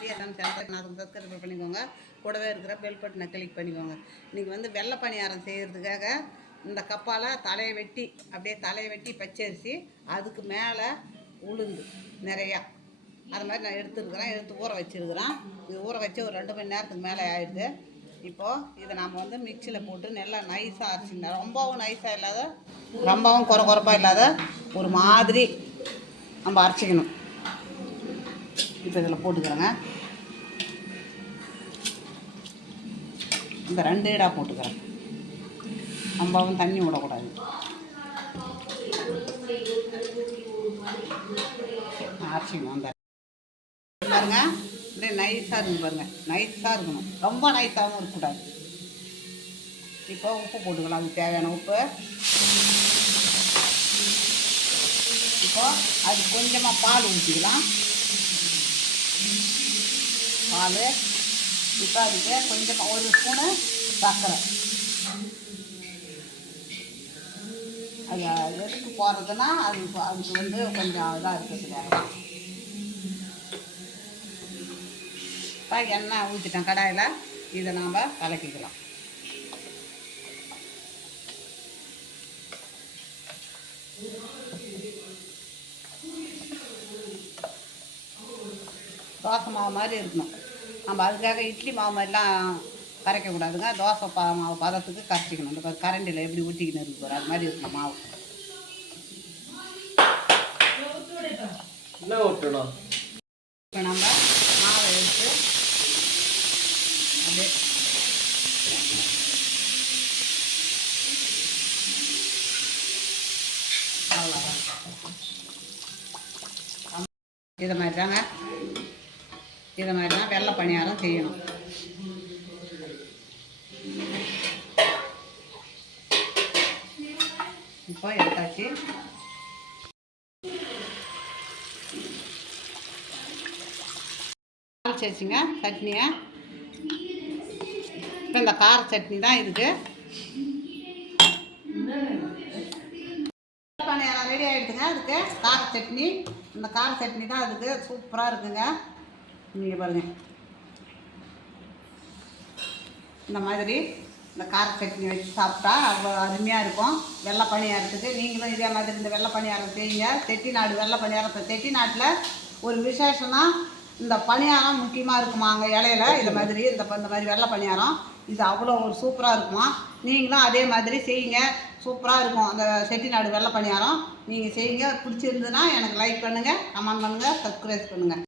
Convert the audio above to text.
VSM channel நான் subscribe பண்ணிக்கோங்க. கூடவே இருக்கிற பெல் பட்டனை கிளிக் பண்ணிக்கோங்க. இன்றைக்கி வந்து வெள்ளை பணியாரம் செய்கிறதுக்காக இந்த கப்பால் தலையை வெட்டி அப்படியே தலையை வெட்டி பச்சரிசி அதுக்கு மேலே உளுந்து நிறையா. அது மாதிரி நான் எடுத்துருக்குறேன். எடுத்து ஊற வச்சுருக்கிறேன். இது ஊற வச்சு ஒரு ரெண்டு மணி நேரத்துக்கு மேலே ஆயிடுது. இப்போது இதை நாம் வந்து மிக்சியில் போட்டு நல்லா நைஸாக அரைச்சிக்கணும் ரொம்பவும் நைஸாக இல்லாத ரொம்பவும் குறை குறைப்பாக இல்லாத ஒரு மாதிரி நம்ம அரைச்சிக்கணும். இப்போ இதில் போட்டுக்கிறேங்க. இந்த ரெண்டு இடா போட்டுக்கிறேன். ரொம்பவும் தண்ணி விடக்கூடாது. அரைச்சிக்கணும் அந்த பாருங்க அப்படியே நைஸாக இருக்கும் பாருங்க. நைஸாக இருக்கணும். ரொம்ப நைஸாகவும் இருக்கக்கூடாது. இப்போ உப்பு போட்டுக்கலாம். அதுக்கு தேவையான உப்பு. இப்போ அது கொஞ்சமாக பால் ஊற்றிக்கலாம். பால் இப்போ அதுக்கு கொஞ்சம் ஒரு ஸ்பூனு சர்க்கரை. அது எதுக்கு போடுறதுன்னா அது அதுக்கு வந்து கொஞ்சம் இதாக இருக்கிறதுக்காக இப்போ எண்ணெய் ஊற்றிட்டேன் கடாயில். இதை நாம் கலக்கிக்கலாம். தோசை மாவு மாதிரி இருக்கணும். நம்ம அதுக்காக இட்லி மாவு மாதிரிலாம் கரைக்கக்கூடாதுங்க. தோசை பா மாவு பதத்துக்கு கரைச்சிக்கணும். இந்த கரண்டியில் எப்படி ஊற்றிக்கின்னு இருக்கு அது மாதிரி இருக்கணும் மாவு. என்ன இப்போ நம்ம மாவை எடுத்து அப்படியே அவ்வளோதான் இதை மாதிரி தாங்க இது மாதிரி தான் வெள்ளை பணியாரம் செய்யணும். இப்போ எடுத்தாச்சு. சட்னிங்க சட்னியை. இப்போ இந்த கார சட்னி தான் இதுக்கு. பணியாரம் ரெடி ஆகிடுதுங்க அதுக்கு. கார சட்னி. இந்த கார சட்னி தான் அதுக்கு சூப்பராக இருக்குங்க. நீங்கள் பாருங்கள் இந்த மாதிரி இந்த கார சட்னி வச்சு சாப்பிட்டா அவ்வளோ அருமையாக இருக்கும். வெள்ளை பணியாரத்துக்கு நீங்களும் இதே மாதிரி இந்த வெள்ளை பணியாரம் செய்யுங்க. செட்டிநாடு வெள்ளை பணியாரம் இப்போ செட்டிநாட்டில் ஒரு விசேஷம்னா இந்த பணியாரம் முக்கியமாக இருக்குமா அங்கே இலையில? இந்த மாதிரி இந்த இந்த மாதிரி வெள்ளை பணியாரம். இது அவ்வளோ ஒரு சூப்பராக இருக்குமா? நீங்களும் அதே மாதிரி செய்யுங்க. சூப்பராக இருக்கும் அந்த செட்டிநாடு வெள்ளை பணியாரம். நீங்கள் செய்யுங்க. பிடிச்சிருந்ததுன்னா எனக்கு லைக் பண்ணுங்கள் கமெண்ட் பண்ணுங்கள் சப்ஸ்கிரைப் பண்ணுங்கள்